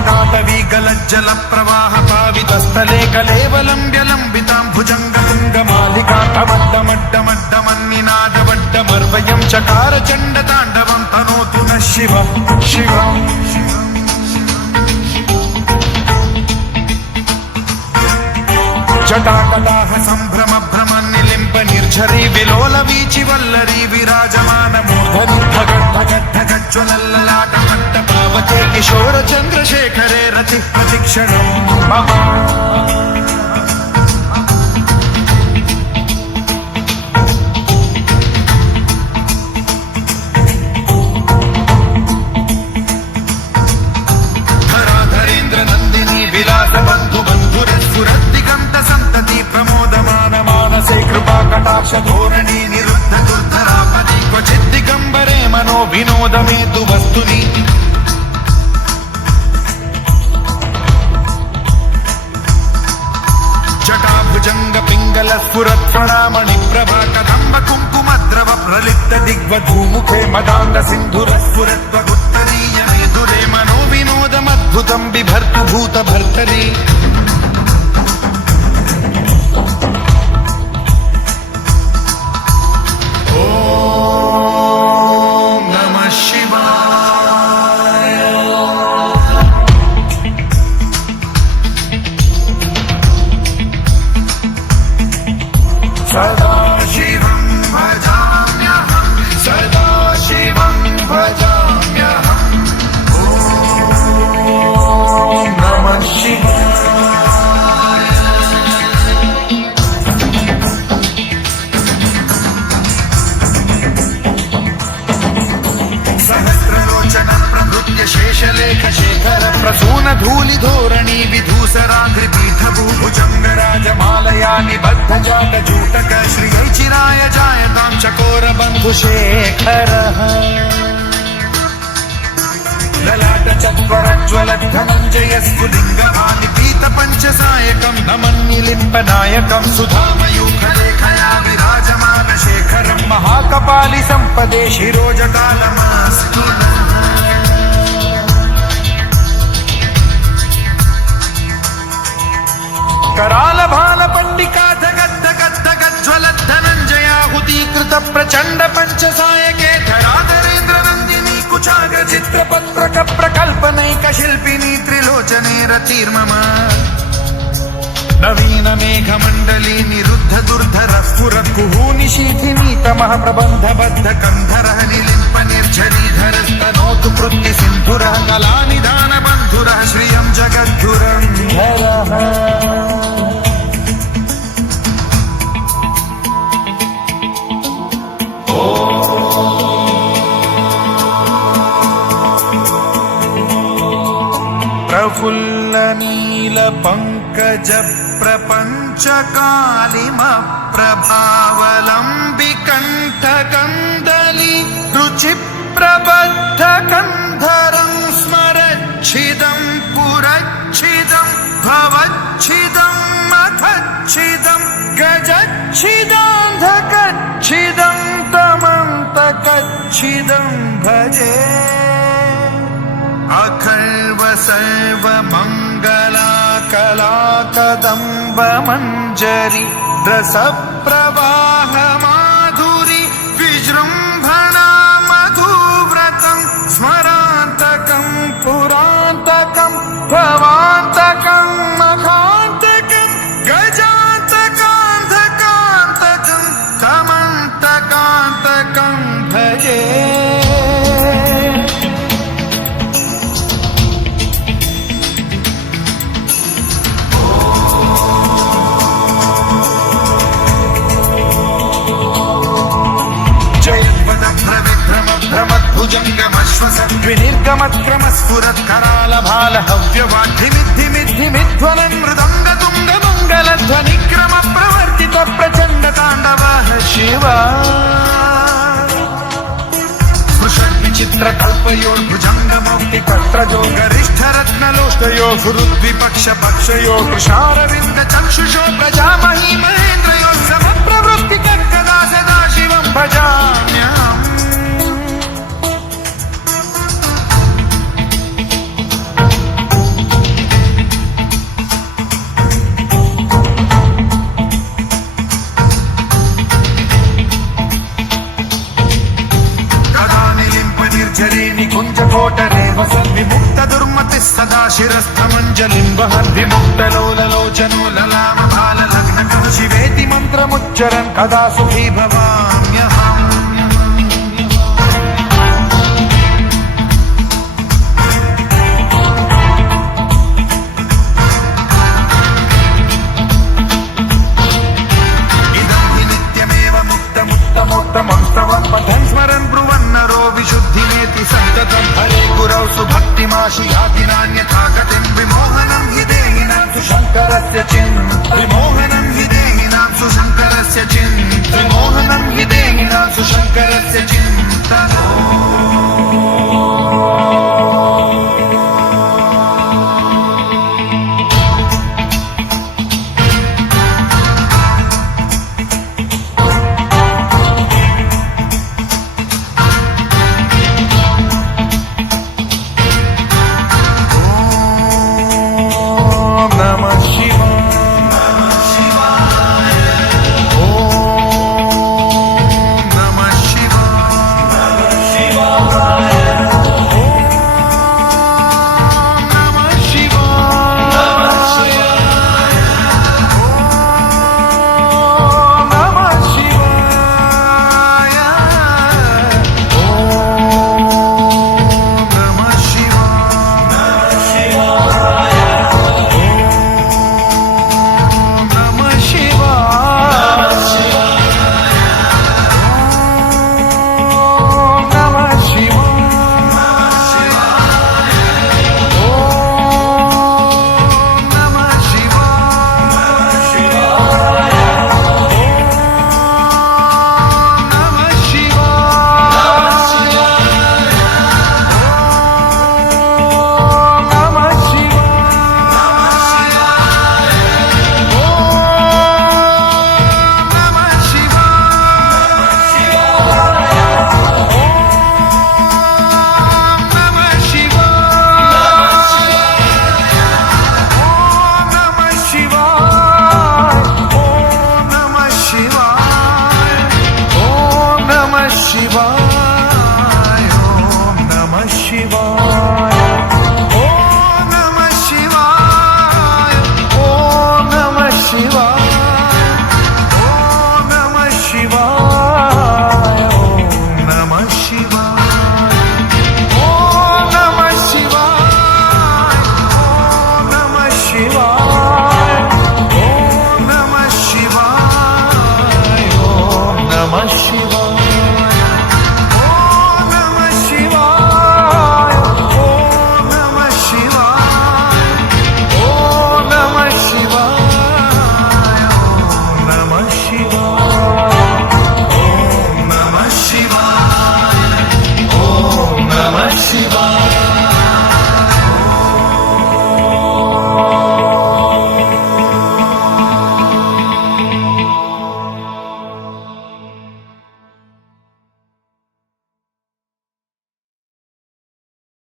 जटाटवी गलज्जल प्रवाह पावितस्थले कलेवलम्ब्यलम्बितां भुजङ्गतुङ्गमालिकाटमड्डमड्डमड्डमन्निनादवड्डमर्वयं चकार चण्डताण्डवं तनोतु नः शिवः शिवम् जटाकटाह सम्भ्रम भ्रम निलिम्ब निर्झरी विलोल वीचि वल्लरी विराजमान मूर्धनि धगद्धगद्धगज्ज्वलल्ललाट मट्टपावते किशोर चन्द्रशेखरे रतिः प्रतिक्षणं मम धराधरेन्द्र नन्दिनी विलास बन्धु बन्धुरस्फुरद्दिगन्त सन्तति प्रमोदमान मानसे कृपा कटाक्ष धोरणी निरुद्ध दुर्धरापदि क्वचित् दिगम्बरे मनो विनोदमेतु वस्तुनि जटाभुजङ्ग पिङ्गल स्फुरत् प्रणामणि प्रभा कदम्ब कुङ्कुमद्रव प्रलिप्त दिग्वधूमुखे मदान्द सिन्धुरस्फुरत्वगुत्तरीय मेधुरे मनो विनोदमद्भुतं बिभर्तु भूत भर्तरि सदा शिवं भजाम्यहं सदा शिवं भजाम्यहम् ॐ नमः शिवाय सहस्रलोचन प्रभृत्य शेषलेख शेखर प्रसून धूलि धोरणी विधूसराघ्रिपीठभूभुजङ्गराजमालया निबद्ध जाटजूटक श्रियै चिराय जायतां चकोर बन्धुशेखरः ललाट चत्वरज्ज्वलद्धनञ्जय स्फुलिङ्गमानि पीत पञ्चसायकं नमन्निलिम्पनायकं सुधामयूखलेखया विराजमान शेखरं महाकपालि सम्पदे शिरोजकालमास्तु कराल भाल पंडिका धगद्धगद्धगज्ज्वलद्धनञ्जयाहुतीकृत प्रचण्ड पञ्चसायके धराधरेन्द्र नन्दिनी कुचाग्र चित्रपत्रक प्रकल्पनैक शिल्पिनी त्रिलोचने रतिर्मम नवीन मेघमण्डली निरुद्ध दुर्धर स्फुरत् कुहूनिशीथिनी तमः प्रबन्धबद्ध कन्धरः निलिम्प निर्झरीधरस्तनोतु कृत्ति सिन्धुरः कलानिधान बन्धुरः श्रियं जगद्धुरन्धरः प्रफुल्ल नील पंकज प्रपंच कालिम प्रभावलंबि कंठ कंदली रुचि प्रबद्ध कंधरं स्मरच्छिदं पुरच्छिदं भवच्छिदं मथच्छिदं गजच्छिदान्धकच्छिदं तमन्तकच्छिदं भजे अखर्व सर्व मंगला कला कदम्ब मंजरी रस प्रवाह माधुरी विजृंभणा मधुव्रतं स्मरान्तकं पुरान्तकं भवान्तकं मखान्तकं गजान्तकान्धकान्तकं तमन्तकान्तकं भजे भ्रमद्विनिर्गमत्क्रमस्फुरत् कराल भाल हव्यवाद्धिमिद्धिमिद्धिमिध्वनं मृदङ्ग तुङ्ग मङ्गलध्वनिक्रम प्रवर्तित प्रचण्ड ताण्डवः शिव स्पृशन्विचित्र कल्पयोर्भुजङ्गमौक्ति कर्त्रजो गरिष्ठ रत्नलोष्टयो सुहृद्विपक्ष पक्षयो कृशारविन्द चक्षुषो प्रजामही महेन्द्रयो समप्रवृत्ति कदा सदा शिवं भजाम्यहम् सदा सुखी भवाम्यहम् पठन् स्मरन् ब्रुवन्नरो विशुद्धिमेति सन्ततं हरे गुरौ सुभक्तिमाशु याति नान्यथा गतिं विमोहनं हि देहिनां सुशङ्करस्य विमोहनं हि देहिनां सुशङ्करस्य विमोहनं हि देहिनां सुशङ्करस्य चिन्तनम्